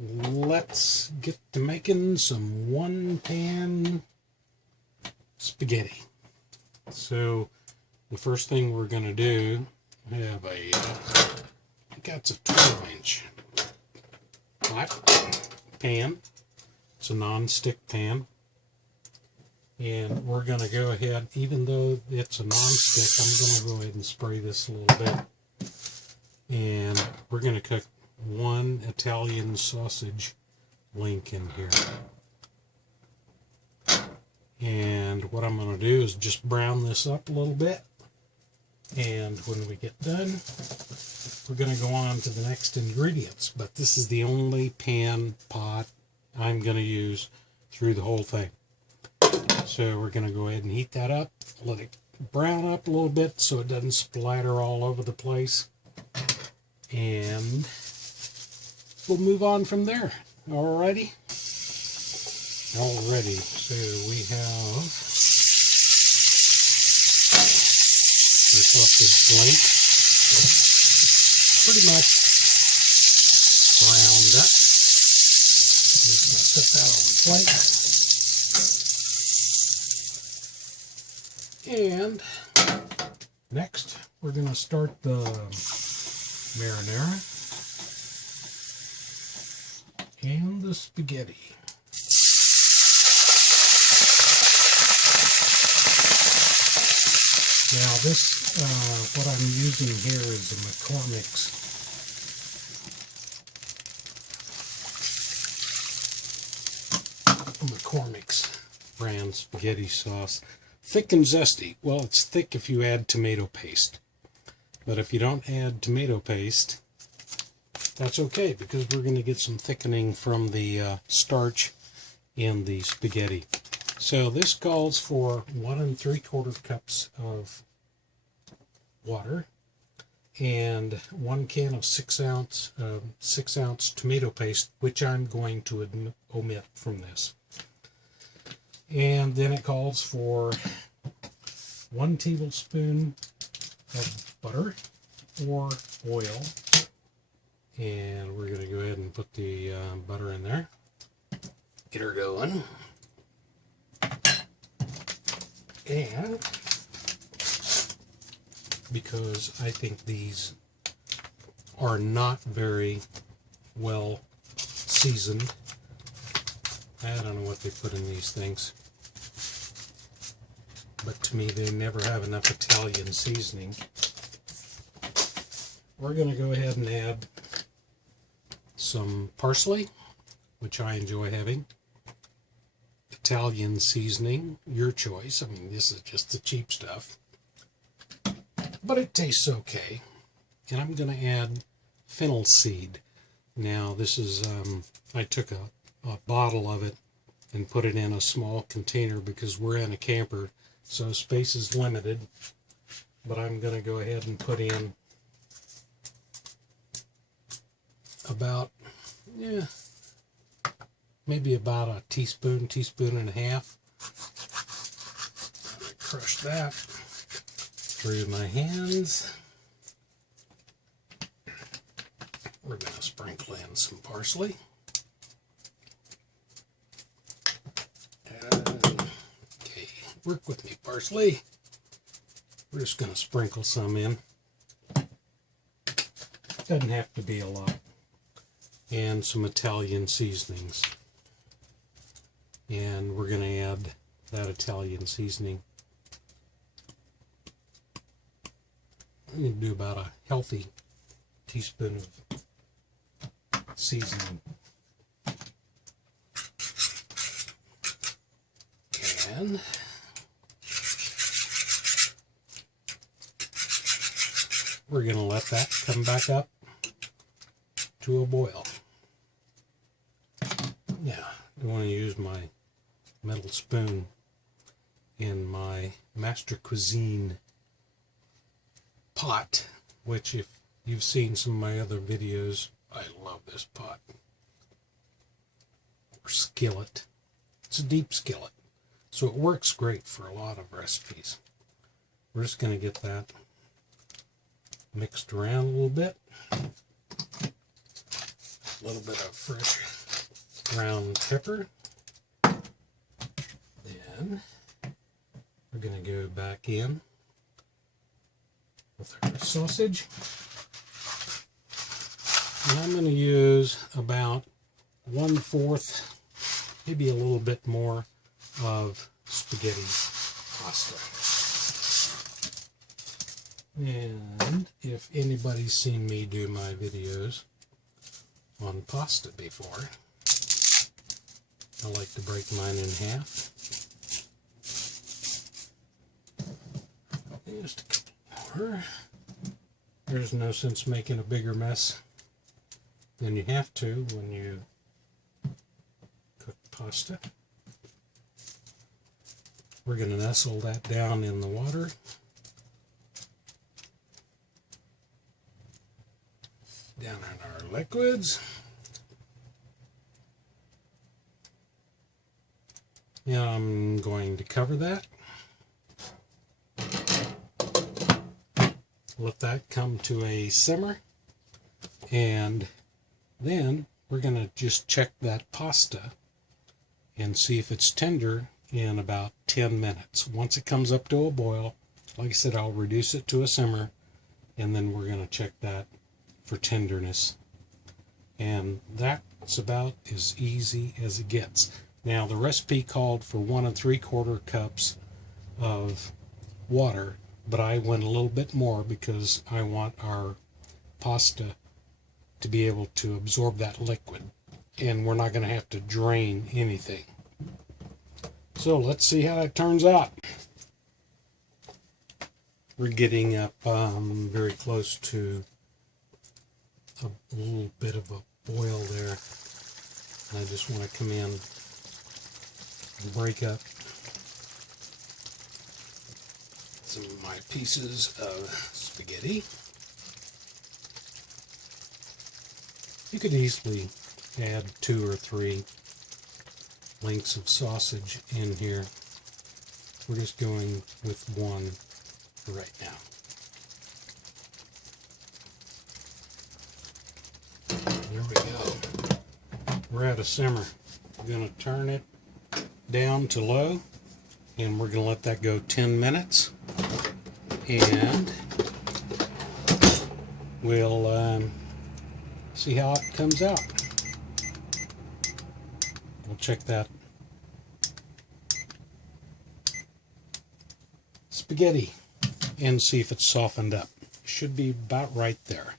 let's get to making some one-pan spaghetti. So the first thing we're going to do, I have I think that's a 12-inch hot pan. It's a non-stick pan. And we're going to go ahead, even though it's a non-stick, I'm going to go ahead and spray this a little bit. And we're going to cook one Italian sausage link in here. And what I'm going to do is just brown this up a little bit. And when we get done, we're going to go on to the next ingredients. But this is the only pan pot I'm going to use through the whole thing. So we're going to go ahead and heat that up, let it brown up a little bit so it doesn't splatter all over the place. And we'll move on from there. Alrighty? Alrighty, so we have the sausage link pretty much browned up. Just going to put that on the plate. And next, we're going to start the marinara and the spaghetti. Now this, what I'm using here is a McCormick's brand spaghetti sauce. Thick and zesty. Well, it's thick if you add tomato paste. But if you don't add tomato paste, that's okay, because we're going to get some thickening from the starch in the spaghetti. So this calls for 1 3/4 cups of water and 1 can of 6-ounce tomato paste, which I'm going to omit from this. And then it calls for 1 tablespoon of butter or oil. And we're going to go ahead and put the butter in there. Get her going. And because I think these are not very well seasoned, I don't know what they put in these things, but to me they never have enough Italian seasoning. We're going to go ahead and add some parsley, which I enjoy having. Italian seasoning, your choice. I mean, this is just the cheap stuff, but it tastes okay. And I'm going to add fennel seed. Now this is, I took a bottle of it and put it in a small container because we're in a camper, so space is limited. But I'm going to go ahead and put in about, maybe about a teaspoon and a half. Crush that through my hands. We're going to sprinkle in some parsley. Okay, work with me, parsley. We're just going to sprinkle some in. Doesn't have to be a lot. And some Italian seasonings. And we're going to add that Italian seasoning. I'm going to do about a healthy teaspoon of seasoning. And we're going to let that come back up to a boil. Now, I want to use my metal spoon in my Master Cuisine pot, which if you've seen some of my other videos, I love this pot. Or skillet. It's a deep skillet, so it works great for a lot of recipes. We're just going to get that mixed around a little bit. A little bit of fresh ground pepper. Then we're going to go back in with our sausage. And I'm going to use about 1/4, maybe a little bit more of spaghetti pasta. And if anybody's seen me do my videos on pasta before, I like to break mine in half. Just a couple more. There's no sense making a bigger mess than you have to when you cook pasta. We're going to nestle that down in the water. Down in our liquids. Now I'm going to cover that. Let that come to a simmer. And then we're going to just check that pasta and see if it's tender in about 10 minutes. Once it comes up to a boil, like I said, I'll reduce it to a simmer, and then we're going to check that for tenderness. And that's about as easy as it gets. Now the recipe called for 1 3/4 cups of water, but I went a little bit more because I want our pasta to be able to absorb that liquid, and we're not going to have to drain anything. So let's see how that turns out. We're getting up very close to a little bit of a boil there. I just want to come in and break up some of my pieces of spaghetti. You could easily add 2 or 3 lengths of sausage in here. We're just going with 1 for right now. There we go. We're at a simmer. We're going to turn it down to low, and we're going to let that go 10 minutes. And we'll see how it comes out. We'll check that spaghetti and see if it's softened up. Should be about right there.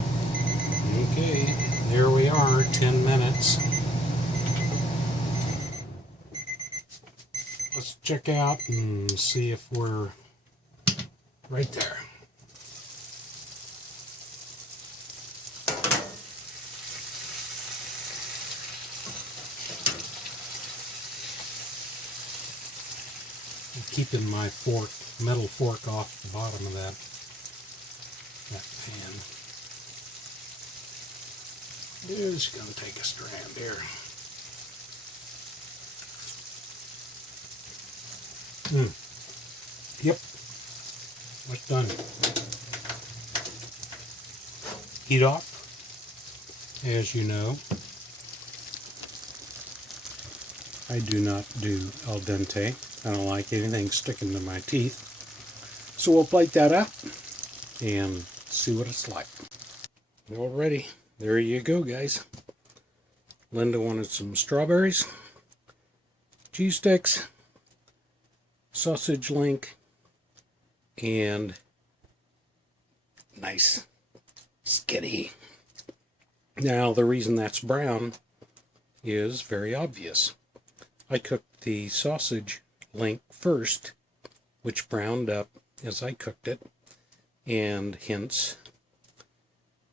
Okay, there we are, 10 minutes. Let's check out and see if we're right there. Keeping my fork, metal fork, off the bottom of that pan. Just going to take a strand here. Yep, that's done. Heat off. As you know, I do not do al dente. I don't like anything sticking to my teeth. So we'll plate that up and see what it's like. Alrighty, there you go, guys. Linda wanted some strawberries, cheese sticks, sausage link, and nice skitty. Now the reason that's brown is very obvious. I cooked the sausage link first, which browned up as I cooked it, and hence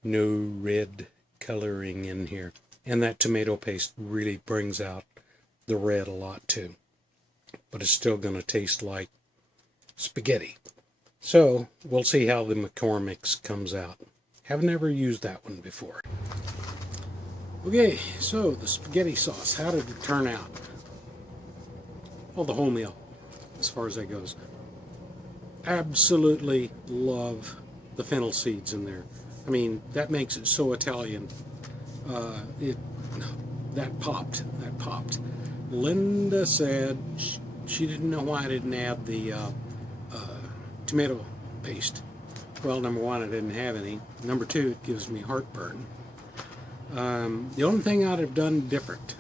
no red coloring in here. And that tomato paste really brings out the red a lot too, but it's still going to taste like spaghetti. So we'll see how the McCormick's comes out. Haven't ever used that one before. Okay, so the spaghetti sauce, how did it turn out? Well, the whole meal, as far as that goes. Absolutely love the fennel seeds in there. I mean, that makes it so Italian. That popped. Linda said she didn't know why I didn't add the tomato paste. Well, number one, I didn't have any. Number two, it gives me heartburn. The only thing I'd have done different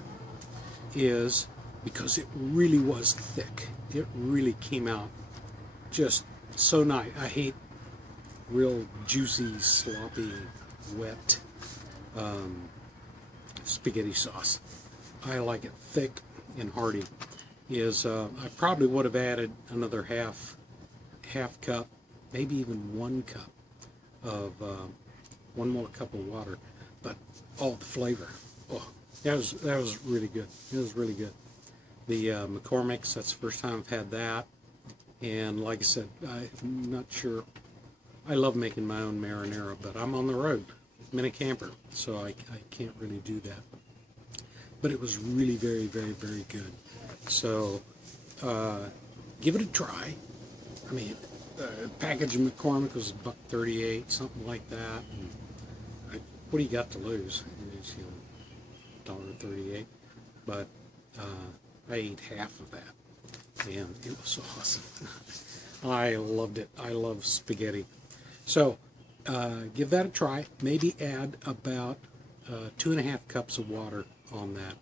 is, because it really was thick, it really came out just so nice. I hate real juicy, sloppy, wet spaghetti sauce. I like it thick and hearty. I probably would have added another half cup, maybe even 1 cup of 1 more cup of water, but all the flavor. Oh, that was really good. It was really good. The McCormick's, that's the first time I've had that, and like I said, I'm not sure. I love making my own marinara, but I'm on the road. I'm in a camper, so I can't really do that. But it was really very, very, very good. So give it a try. I mean, a package of McCormick was $1.38, something like that. And what do you got to lose? It's, $1.38. But I ate half of that, and it was awesome. I loved it. I love spaghetti. So give that a try. Maybe add about 2.5 cups of water on that,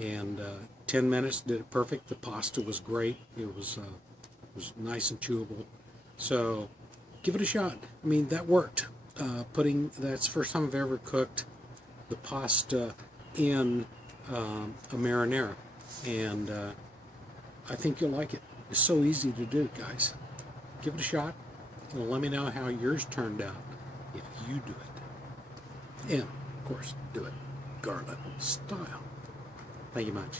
and 10 minutes did it perfect. The pasta was great. It was nice and chewable. So give it a shot. I mean, that worked. That's the first time I've ever cooked the pasta in a marinara, and I think you'll like it. It's so easy to do, guys. Give it a shot, and let me know how yours turned out if you do it. And, of course, do it Garland style. Thank you much.